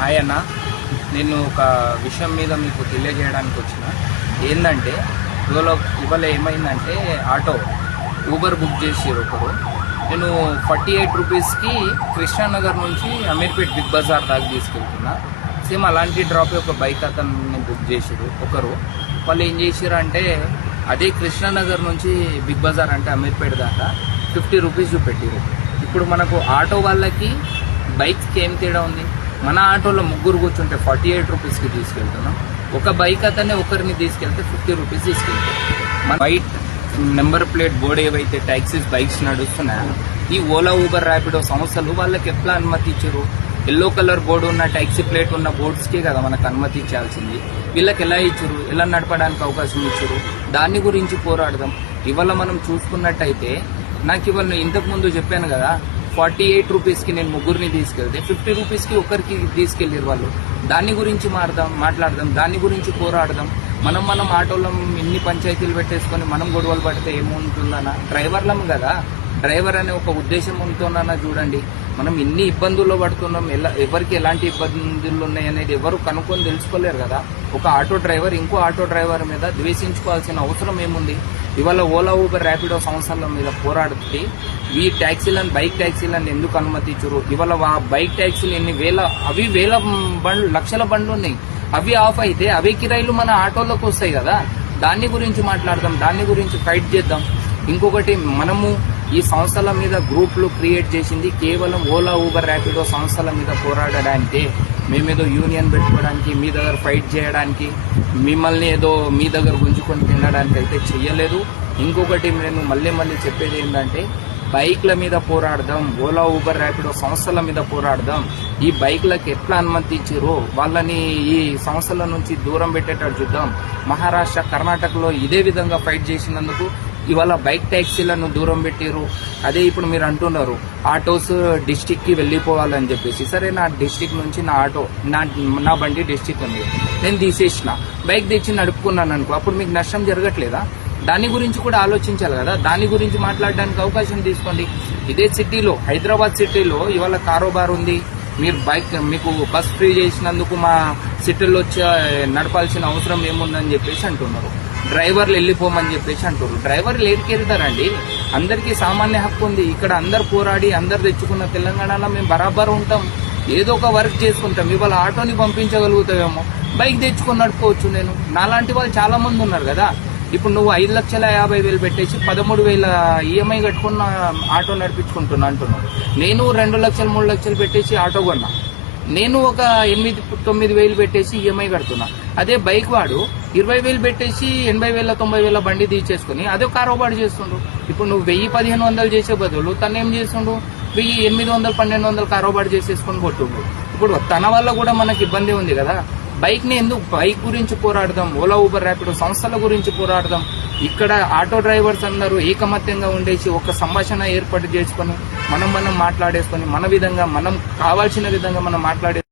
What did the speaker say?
Hi అన్న, నేను ఒక విషయం మీద మీకు తెలియజేయడానికి వచ్చిన. ఏంటంటే ఇవాళ ఏమైందంటే ఆటో ఊబర్ బుక్ చేసారు ఒకరు. నేను 48 రూపీస్కి కృష్ణానగర్ నుంచి అమీర్పేట్ బిగ్ బజార్ దాకా తీసుకెళ్తున్నా. సేమ్ అలాంటి డ్రాప్ ఒక బైక్ అతను బుక్ చేసారు ఒకరు. వాళ్ళు ఏం చేసారు అంటే అదే కృష్ణానగర్ నుంచి బిగ్ బజార్ అంటే అమీర్పేట్ దాకా 50 రూపీస్ చూపెట్టారు. ఇప్పుడు మనకు ఆటో వాళ్ళకి బైక్కి ఏం తేడా ఉంది? మన ఆటోలో ముగ్గురు కూర్చుంటే 48 రూపీస్కి తీసుకెళ్తున్నాం. ఒక బైక్ అతనే ఒకరిని తీసుకెళ్తే 50 రూపీస్ తీసుకెళ్తాం. మన వైట్ నెంబర్ ప్లేట్ బోర్డు ఏవైతే టాక్సీస్ బైక్స్ నడుస్తున్నాయో ఈ ఓలా ఊబర్ ర్యాపిడో సంస్థలు వాళ్ళకి ఎట్లా అనుమతి ఇచ్చారు? ఎల్లో కలర్ బోర్డు ఉన్న టాక్సీ ప్లేట్ ఉన్న బోర్డ్స్కే కదా మనకు అనుమతి ఇచ్చాల్సింది. వీళ్ళకి ఎలా ఇచ్చారు? ఎలా నడపడానికి అవకాశం ఇచ్చారు? దాని గురించి పోరాడదాం. ఇవాళ మనం చూసుకున్నట్టయితే నాకు ఇవాళ ఇంతకుముందు చెప్పాను కదా, 48 రూపీస్కి నేను ముగ్గురిని తీసుకెళ్తే 50 రూపీస్కి ఒకరికి తీసుకెళ్ళారు వాళ్ళు. దాని గురించి మాట్లాడదాం, దాని గురించి పోరాడదాం. మనం ఆటోలో ఇన్ని పంచాయతీలు పెట్టేసుకొని మనం గొడవలు పడితే ఏముంటుందన్నా? డ్రైవర్లం కదా, డ్రైవర్ అనే ఒక ఉద్దేశం ఉంటుందన్నా. చూడండి, మనం ఇన్ని ఇబ్బందుల్లో పడుతున్నాం. ఎవరికి ఎలాంటి ఇబ్బందులు ఉన్నాయనేది ఎవరు కనుక్కొని తెలుసుకోలేరు కదా. ఒక ఆటో డ్రైవర్ ఇంకో ఆటో డ్రైవర్ మీద ద్వేషించుకోవాల్సిన అవసరం ఏముంది? ఇవాళ ఓలా ఊబర్ ర్యాపిడో సంస్థల మీద పోరాడితే ఈ ట్యాక్సీలను బైక్ ట్యాక్సీలను ఎందుకు అనుమతించరు? ఇవాళ బైక్ ట్యాక్సీలు ఎన్ని వేల బండ్లు లక్షల బండ్లు ఉన్నాయి. అవి ఆఫ్ అయితే అవే కిరాయిలు మన ఆటోలోకి వస్తాయి కదా. దాని గురించి మాట్లాడదాం, దాని గురించి ఫైట్ చేద్దాం. ఇంకొకటి, మనము ఈ సంస్థల మీద గ్రూపులు క్రియేట్ చేసింది కేవలం ఓలా ఊబర్ ర్యాపిడో సంస్థల మీద పోరాడడానికి. మేమేదో యూనియన్ పెట్టుకోవడానికి, మీ దగ్గర ఫైట్ చేయడానికి, మిమ్మల్ని ఏదో మీ దగ్గర గుంజుకొని తినడానికి అయితే చెయ్యలేదు. ఇంకొకటి నేను మళ్ళీ చెప్పేది ఏంటంటే, బైక్ల మీద పోరాడదాం, ఓలా ఊబర్ ర్యాపిడో సంస్థల మీద పోరాడదాం. ఈ బైక్లకు ఎట్లా అనుమతి ఇచ్చారో వాళ్ళని ఈ సంస్థల నుంచి దూరం పెట్టేటట్టు చూద్దాం. మహారాష్ట్ర, కర్ణాటకలో ఇదే విధంగా ఫైట్ చేసినందుకు ఇవాళ బైక్ ట్యాక్సీలను దూరం పెట్టారు. అదే ఇప్పుడు మీరు అంటున్నారు ఆటోస్ డిస్టిక్కి వెళ్ళిపోవాలని చెప్పేసి. సరే, నా డిస్టిక్ నుంచి నా ఆటో నా బండి డిస్టిక్ ఉంది, నేను తీసేసిన బైక్ తెచ్చి నడుపుకున్నాను అనుకో, అప్పుడు మీకు నష్టం జరగట్లేదా? దాని గురించి కూడా ఆలోచించాలి కదా. దాని గురించి మాట్లాడడానికి అవకాశం తీసుకోండి. ఇదే సిటీలో, హైదరాబాద్ సిటీలో ఇవాళ కారోబార్ ఉంది. మీరు మీకు బస్ ఫ్రీ చేసినందుకు మా సిటీలో వచ్చి నడపాల్సిన అవసరం ఏముందని చెప్పేసి అంటున్నారు. డ్రైవర్లు వెళ్ళిపోమని చెప్పేసి అంటారు. డ్రైవర్లు ఏడికి వెళ్తారండి? అందరికీ సామాన్య హక్కు ఉంది. ఇక్కడ అందరు పోరాడి అందరు తెచ్చుకున్న తెలంగాణలో మేము బరాబర్ ఉంటాం, ఏదో ఒక వర్క్ చేసుకుంటాం. ఇవాళ ఆటోని పంపించగలుగుతావేమో, బైక్ తెచ్చుకొని నడుపుకోవచ్చు. నేను నాలాంటి వాళ్ళు చాలా మంది ఉన్నారు కదా. ఇప్పుడు నువ్వు 5,50,000 పెట్టేసి 13,000 ఈఎంఐ కట్టుకున్న ఆటో నడిపించుకుంటున్నా అంటున్నావు. నేను 2 లక్షలు 3 లక్షలు పెట్టేసి ఆటో కొన్నా. నేను ఒక 8,000-9,000 పెట్టేసి ఈఎంఐ కడుతున్నా. అదే బైక్ వాడు 20,000 పెట్టేసి 80,000-90,000 బండి తీసేసుకుని అదే కారోబారు చేస్తుండ్రు. ఇప్పుడు నువ్వు 1,000-1,500 చేసే బదులు తను ఏం చేస్తుండు? 1,800-1,200 కారోబారు చేసేసుకుని కొట్టుండు. ఇప్పుడు తన వల్ల కూడా మనకి ఇబ్బంది ఉంది కదా. బైక్ గురించి పోరాడదాం, ఓలా ఊబర్ ర్యాపిడో సంస్థల గురించి పోరాడదాం. ఇక్కడ ఆటో డ్రైవర్స్ అందరూ ఏకమత్యంగా ఉండేసి ఒక సంభాషణ ఏర్పాటు చేసుకొని మనం మాట్లాడేసుకొని మన విధంగా మనం కావాల్సిన విధంగా మనం మాట్లాడే